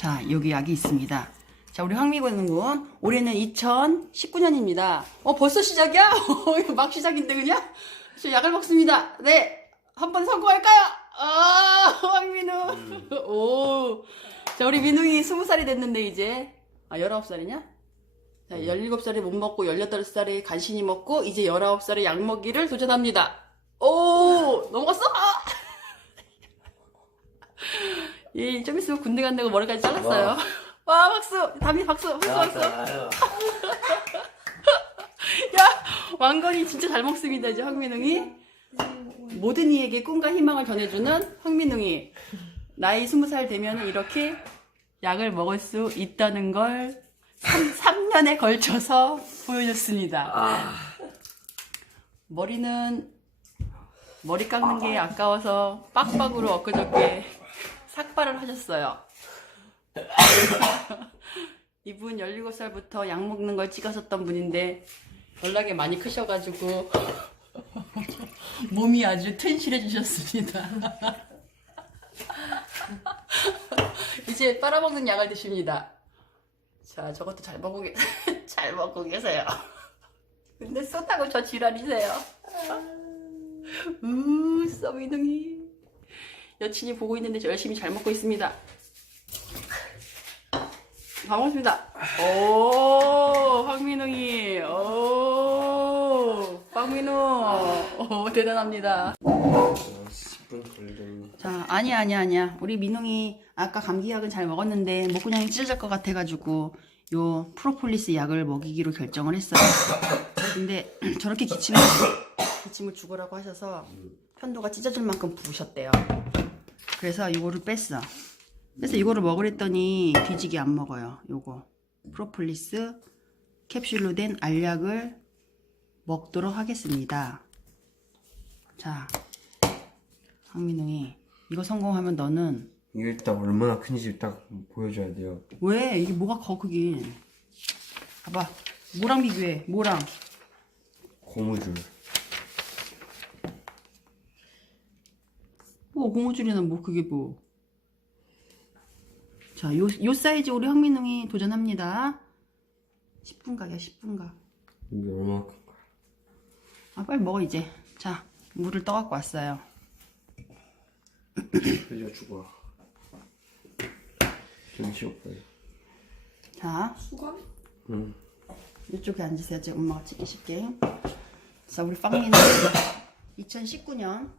자, 여기 약이 있습니다. 자, 우리 황미군 군 올해는 2019년입니다. 어, 벌써 시작이야? 어, 이거 막 시작인데 그냥? 저 약을 먹습니다. 네, 한번 성공할까요? 아, 황민우. 오. 자, 우리 민웅이 20살이 됐는데 이제 아, 19살이냐? 자, 17살에 못 먹고 18살에 간신히 먹고 이제 19살에 약 먹기를 도전합니다. 오! 넘어갔어? 아! 예, 좀 있으면 군대 간다고 머리까지 잘랐어요. 와, 박수! 담이 박수! 박수, 박수! 야, 왕건이 진짜 잘 먹습니다, 이제 황민웅이. 모든 이에게 꿈과 희망을 전해주는 황민웅이. 나이 20살 되면 이렇게 약을 먹을 수 있다는 걸 3, 년에 걸쳐서 보여줬습니다. 아, 머리는 머리 깎는 게 아까워서 빡빡으로 엊그저께 삭발을 하셨어요. 이분 17살부터 약 먹는 걸 찍었었던 분인데 연락이 많이 크셔가지고 몸이 아주 튼실해지셨습니다. 이제 빨아먹는 약을 드십니다. 자, 저것도 잘 먹고 계, 잘 먹고 계세요. 근데 쏟다고 저 지랄이세요. 우, 써미둥이. 여친이 보고 있는데 저 열심히 잘 먹고 있습니다. 다 먹습니다. 오, 황민웅이. 오, 황민웅. 오, 대단합니다. 10분 걸리겠네. 자, 아니야, 아니야, 아니야. 우리 민웅이 아까 감기약은 잘 먹었는데 목구멍이 찢어질 것 같아가지고 요 프로폴리스 약을 먹이기로 결정을 했어요. 근데 저렇게 기침을 기침을 죽으라고 하셔서 편도가 찢어질 만큼 부으셨대요. 그래서 이거를 뺐어. 그래서 이거를 먹으랬더니 뒤지게 안 먹어요. 요거 프로폴리스 캡슐로 된 알약을 먹도록 하겠습니다. 자, 황민웅이 이거 성공하면 너는 이게 딱 얼마나 큰지 딱 보여줘야 돼요. 왜 이게 뭐가 커 크긴 봐봐 뭐랑 비교해 뭐랑 고무줄. 뭐 고무줄이나 뭐 그게 뭐 자, 요, 요 사이즈 우리 황민웅이 도전합니다 10분 각이야 10분 각 이게 얼마나 큰 거야? 아, 빨리 먹어 이제 자 물을 떠갖고 왔어요 흘려주고. 눈치 없어요. 자 응. 이쪽에 앉으세요. 제가 엄마가 찍기 쉽게. 자, 우리 빵이는 2019년,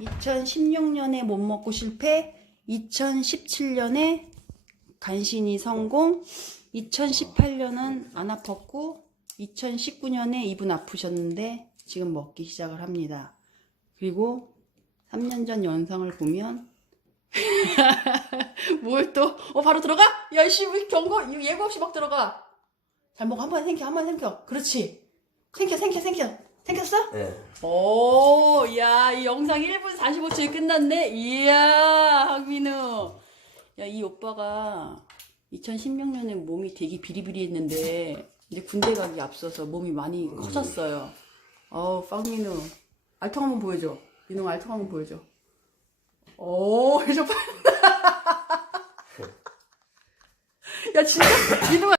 2016년에 못 먹고 실패, 2017년에 간신히 성공, 2018년은 안 아팠고, 2019년에 이분 아프셨는데 지금 먹기 시작을 합니다. 그리고 3년 전 영상을 보면 뭘 또, 어, 바로 들어가? 왜 경고, 예고 없이 막 들어가. 잘 먹어. 한 번에 생겨, 한 번에 생겨. 그렇지. 생겨, 생겨, 생겨. 생겼어? 네. 오, 야, 이 영상 1분 45초에 끝났네? 이야, 황민우. 야, 이 오빠가 2016년에 몸이 되게 비리비리했는데, 이제 군대 가기 앞서서 몸이 많이 커졌어요. 어우, 빵민우. 알통 한번 보여줘. 민우 알통 한번 보여줘. 오, 저 야, 진짜, 민우가